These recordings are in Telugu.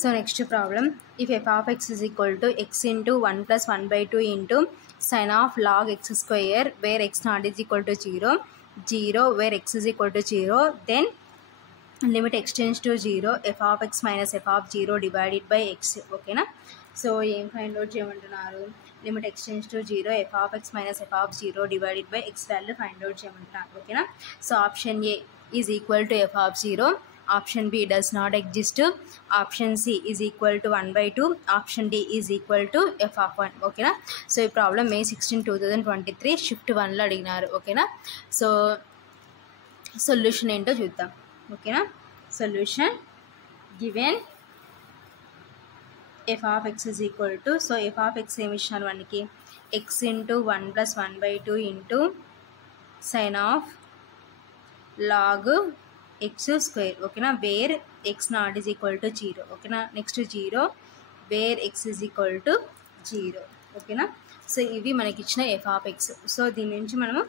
So next problem, if f of x is equal to x into 1 plus 1 by 2 into sin of log x square where x naught is equal to 0, 0 where x is equal to 0, then limit x tends to 0, f of x minus f of 0 divided by x. Okay na? So ఏం ఫైండ్ అవుట్ చేయమంటున్నారు, limit x tends to 0, f of x minus f of 0 divided by x value find out చేయమంటున్నారు. ఓకేనా? So option A is equal to f of 0, option B does not exist, option C is equal to 1 by 2, option D is equal to f of 1. ఓకేనా? సో ఈ ప్రాబ్లం May 16, 2023 షిఫ్ట్ 1లో అడిగినారు. ఓకేనా? సో సొల్యూషన్ ఏంటో చూద్దాం. ఓకేనా? Solution given f of x is equal to, so f of x ఏమి ఇచ్చినారు మనకి, x into 1 plus 1 by 2 into sin of log x square. ఓకేనా? Where x not is equal to 0. ఓకేనా? Next 0 where x is equal to 0. ఓకేనా? సో ఇవి మనకి ఇచ్చిన f of x. సో దీని నుంచి మనము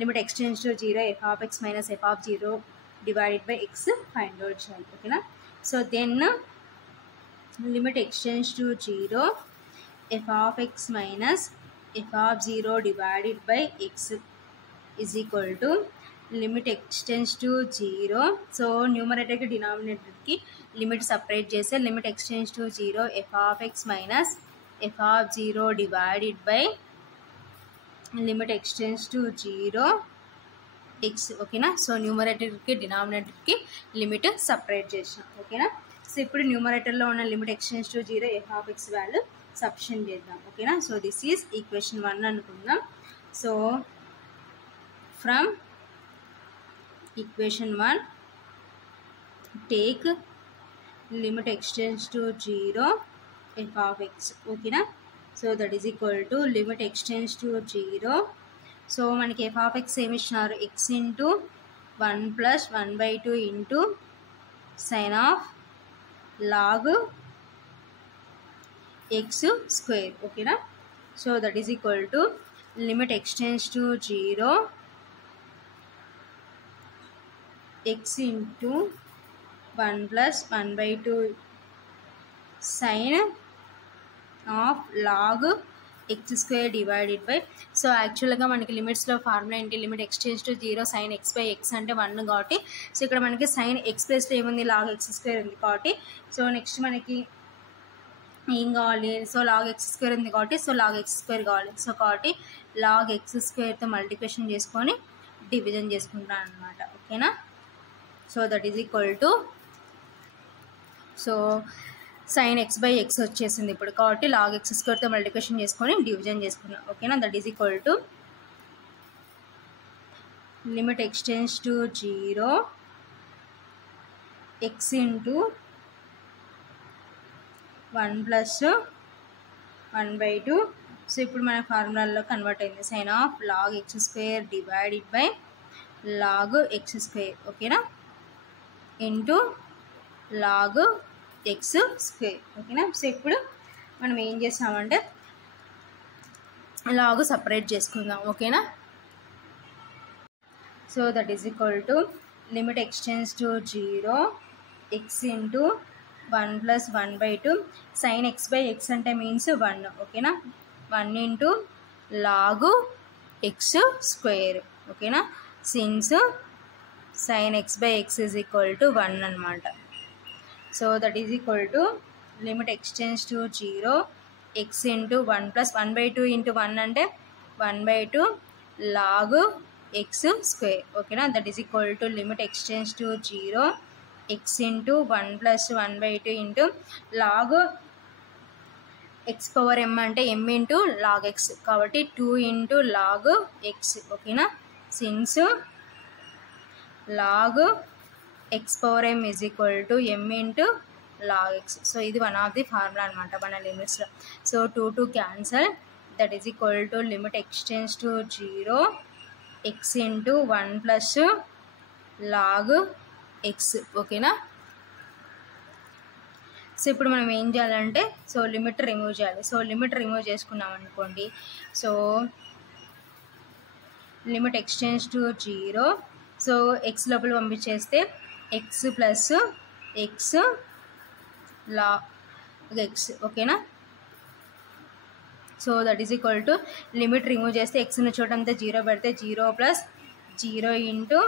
limit x tends to 0, f of x minus f of 0 divided by x find out చేయాలి. ఓకేనా? So then limit x tends to 0, f of x minus f of 0 divided by x is equal to limit x tends to 0. So న్యూమరేటర్కి డినామినేటర్కి లిమిట్ సపరేట్ చేస్తే limit x tends to 0, f of x minus f of 0 divided by limit x tends to 0 x. ఓకేనా? సో న్యూమరేటర్కి డినామినేటర్కి లిమిట్ సపరేట్ చేసినాం. ఓకేనా? సో ఇప్పుడు న్యూమరేటర్లో ఉన్న limit x tends to 0, f of x value substitute చేద్దాం. ఓకేనా? సో దిస్ ఈజ్ ఈక్వేషన్ 1 అనుకుందాం. So from equation 1 take limit x tends to 0, f of x. okay na? So that is equal to limit x tends to 0. so manaki f of x em ichinaru, x into 1 plus 1 by 2 into sin of log x square. okay na? so that is equal to limit x tends to 0, x into 1 plus 1 by 2 sin of log x square divided by. So యాక్చువల్గా మనకి లిమిట్స్లో ఫార్ములా ఏంటి, limit x tends to 0 sin x by x అంటే 1 కాబట్టి, సో ఇక్కడ మనకి sin x ప్లస్లో ఏముంది, log x స్క్వేర్ ఉంది కాబట్టి, సో నెక్స్ట్ మనకి ఏం కావాలి, సో log x స్క్వేర్ ఉంది కాబట్టి, సో log x స్క్వేర్ కావాలి. సో కాబట్టి log x స్క్వేర్తో మల్టిప్లికేషన్ చేసుకొని డివిజన్ చేసుకుంటాను అనమాట. ఓకేనా? So that is equal to, so sine x by x వచ్చేసింది ఇప్పుడు కాబట్టి లాగ్ ఎక్స్ స్క్వేర్తో మల్టిప్లికేషన్ చేసుకొని డివిజన్ చేసుకున్నాం. ఓకేనా? That is equal to limit x tends to 0, x into 1 plus 1 by 2. So ఇప్పుడు మన ఫార్ములాలో కన్వర్ట్ అయింది, sine of log x square divided by log x square. ఓకేనా? Into log x square. ఓకేనా? సో ఇప్పుడు మనం ఏం చేస్తామంటే లాగ్ సపరేట్ చేసుకుందాం. ఓకేనా? So that is equal to limit x tends to 0, x into 1 plus 1 by 2 sine x by x అంటే మీన్స్ 1. ఓకేనా? 1 ఇంటూ లాగ్ ఎక్స్ స్క్వేర్. ఓకేనా? Since sin x by x is equal to 1 అనమాట. So that is equal to limit x tends to 0, x into 1 plus 1 by 2 into 1 అంటే 1 by 2 లాగ్ ఎక్స్ స్క్వేర్. ఓకేనా? That is equal to limit x tends to 0, x into 1 plus 1 by 2 into log x power m అంటే m ఇంటూ లాగ్ ఎక్స్ కాబట్టి 2 ఇంటూ లాగ్ ఎక్స్. ఓకేనా? Since log x power m is equal to m into log x. So ఇది వన్ ఆఫ్ ది ఫార్ములా అనమాట మన లిమిట్స్లో. So 2 cancel, that is equal to limit x tends to 0, x into 1 plus log x. ఓకేనా? సో ఇప్పుడు మనం ఏం చేయాలంటే, సో లిమిట్ రిమూవ్ చేయాలి. సో లిమిట్ రిమూవ్ చేసుకున్నాం అనుకోండి, so limit x tends to 0, so x లోపల పంపించేస్తే x plus x log x, ఓకేనా. So that is equal to limit remove చేస్తే x ఉన్న చోట అంతా 0 పెడితే 0 ప్లస్ 0 ఇంటూ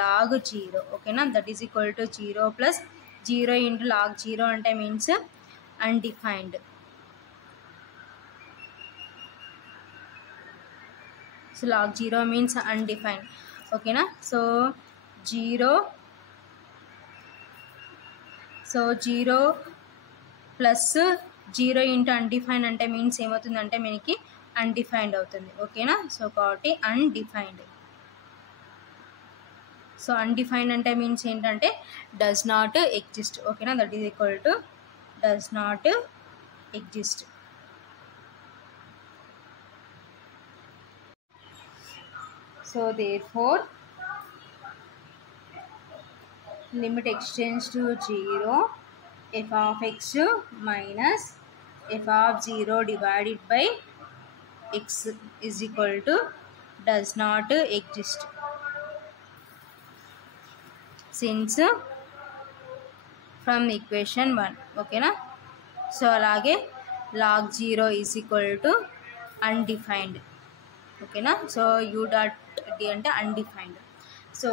లాగ్ 0, ఓకేనా. That is equal to 0 plus 0 into log 0 అంటే means undefined. So log 0 means undefined, ఓకేనా. సో 0 ప్లస్ 0 ఇంటూ అన్డిఫైన్డ్ అంటే మీన్స్ ఏమవుతుందంటే మనకి అన్డిఫైన్డ్ అవుతుంది, ఓకేనా. సో కాబట్టి అన్డిఫైన్డ్. సో అన్డిఫైన్డ్ అంటే మీన్స్ ఏంటంటే డస్ నాట్ ఎగ్జిస్ట్, ఓకేనా. That is equal to does not exist. So therefore limit extends to 0 f of x minus f of 0 divided by x is equal to does not exist, since from equation 1, ఓకేనా. సో అలాగే log 0 is equal to undefined, ఓకేనా. సో u dot d అంటే undefined. So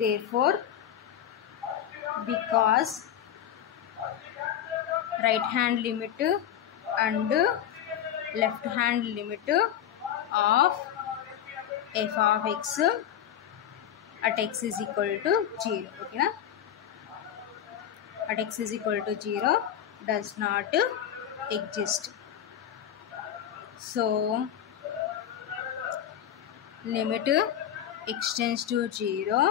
therefore because right hand limit and left hand limit of f of x at x is equal to 0, ఓకేనా. at x is equal to 0 does not exist. So limit extends to 0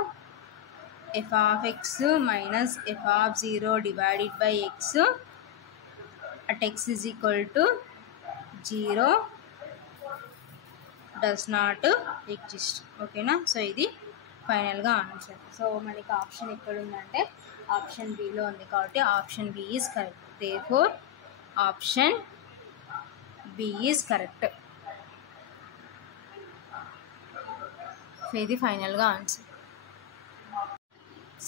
f of x minus f of 0 divided by x at x is equal to 0 does not exist, ఓకేనా. సో ఇది ఫైనల్గా ఆన్సర్. సో మనకి ఆప్షన్ ఎక్కడ ఉందంటే ఆప్షన్ బిలో ఉంది కాబట్టి option B is correct. therefore option B is correct. So ఇది ఫైనల్గా answer.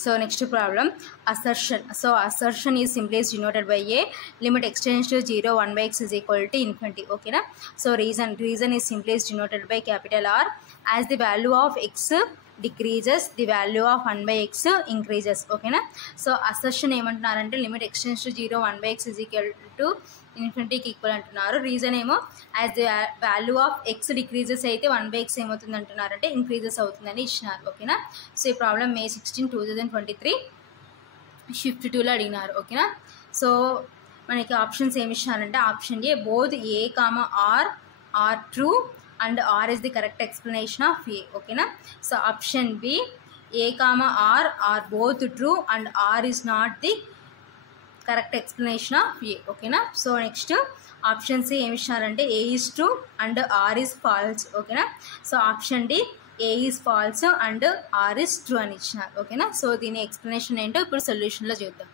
So next problem, assertion. So assertion is simply denoted by a limit extends to 0 1 by x is equal to infinity, okay na. So reason is simply denoted by capital R. As the value of x decreases, the value of 1 by x increases, okay na. So assertion ఏమంటున్నారంటే limit x tends to 0 1 by x is equal to ఇన్ఫినిటీకి ఈక్వల్ అంటున్నారు. రీజన్ ఏమో as the value of x decreases అయితే 1 by x ఏమవుతుంది అంటున్నారంటే ఇంక్రీజెస్ అవుతుందని ఇచ్చినారు, ఓకేనా. సో ఈ ప్రాబ్లం May 16, 2023 షిఫ్ట్ 2లో అడిగినారు, ఓకేనా. సో మనకి ఆప్షన్స్ ఏమి ఇచ్చినారంటే option A both A comma R true and R is the correct explanation of A, okay na. So option B A comma R are both true and R is not the correct explanation of A, okay na. So next option C em ishnarante A is true and R is false, okay na. So option D A is false and R is true అని ఇచ్చినారు, okay na. So దీని explanation ఏంటో ఇప్పుడు solution లో చూద్దాం.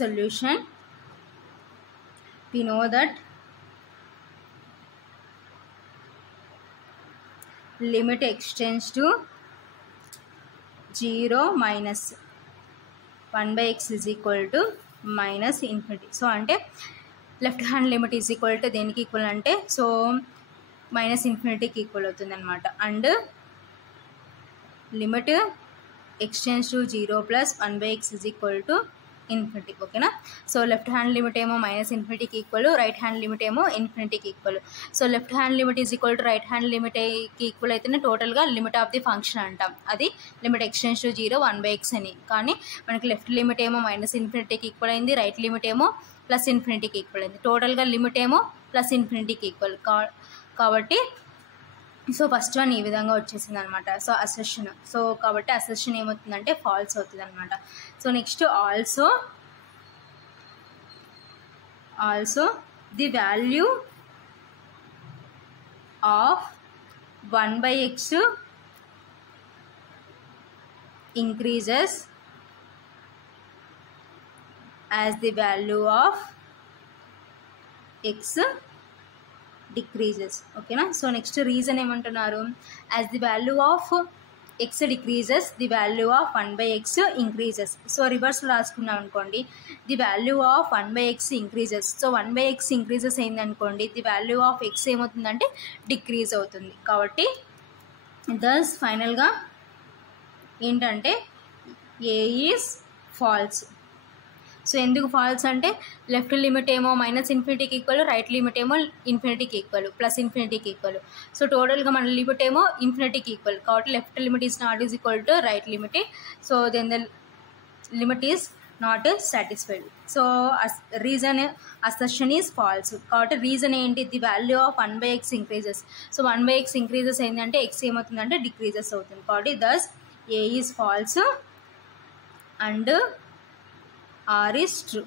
Solution, we know that limit extends to 0 minus 1 by x is equal to minus infinity. So అంటే left hand limit is equal to దేనికి ఈక్వల్ అంటే సో మైనస్ ఇన్ఫినిటీకి ఈక్వల్ అవుతుంది అనమాట. And limit x tends to 0 plus 1 by x is equal to ఇన్ఫినిటీ, ఓకేనా. సో లెఫ్ట్ హ్యాండ్ లిమిట్ ఏమో మైనస్ ఇన్ఫినిటీకి ఈక్వల్, రైట్ హ్యాండ్ లిమిట్ ఏమో ఇన్ఫినిటీకి equal. So left hand limit is equal to right hand లిమిట్కి ఈక్వల్ అయితేనే టోటల్గా లిమిట్ ఆఫ్ ది ఫంక్షన్ అంటాం. అది limit x tends to 0 1 by x అని. కానీ మనకి లెఫ్ట్ లిమిట్ ఏమో మైనస్ ఇన్ఫినిటీకి ఈక్వల్ అయింది, రైట్ లిమిట్ ఏమో ప్లస్ ఇన్ఫినిటీకి ఈక్వల్ అయింది. టోటల్గా లిమిట్ ఏమో ప్లస్ ఇన్ఫినిటీకి ఈక్వల్ కాబట్టి సో ఫస్ట్ వన్ ఈ విధంగా వచ్చేసింది అనమాట. సో అసెషన్, సో కాబట్టి అసెషన్ ఏమవుతుందంటే ఫాల్స్ అవుతుంది అనమాట. So next also the value of 1 by x increases as the value of x decreases, ఓకేనా. సో నెక్స్ట్ రీజన్ ఏమంటున్నారు, as the value of x decreases, the value of 1 by x increases. So reverse రాసుకున్నాం అనుకోండి, the value of 1 by x increases. So 1 by x increases అయిందనుకోండి, ది వాల్యూ ఆఫ్ x ఏమవుతుందంటే డిక్రీజ్ అవుతుంది. కాబట్టి దస్ ఫైనల్గా ఏంటంటే ఏ ఈజ్ ఫాల్స్. సో ఎందుకు ఫాల్స్ అంటే లెఫ్ట్ లిమిట్ ఏమో -ఇన్ఫినిటీకి ఈక్వల్, రైట్ లిమిట్ ఏమో ఇన్ఫినిటీకి ఈక్వల్, +ఇన్ఫినిటీకి ఈక్వల్. సో టోటల్గా మన లిమిట్ ఏమో ఇన్ఫినిటీకి ఈక్వల్. కాబట్టి left limit is not is equal to right limit. So then the limit is not satisfied. So reason assertion is false. కాబట్టి రీజన్ ఏంటి, the value of 1 by x increases. So 1 by x increases అయిందంటే x ఏమవుతుందంటే డిక్రీజెస్ అవుతుంది. కాబట్టి thus A is false and R is true.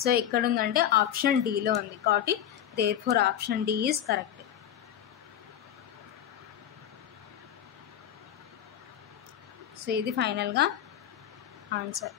So ఎక్కడ ఉందంటే ఆప్షన్ డీలో ఉంది. కాబట్టి therefore option D is correct. So ఇది ఫైనల్గా ఆన్సర్.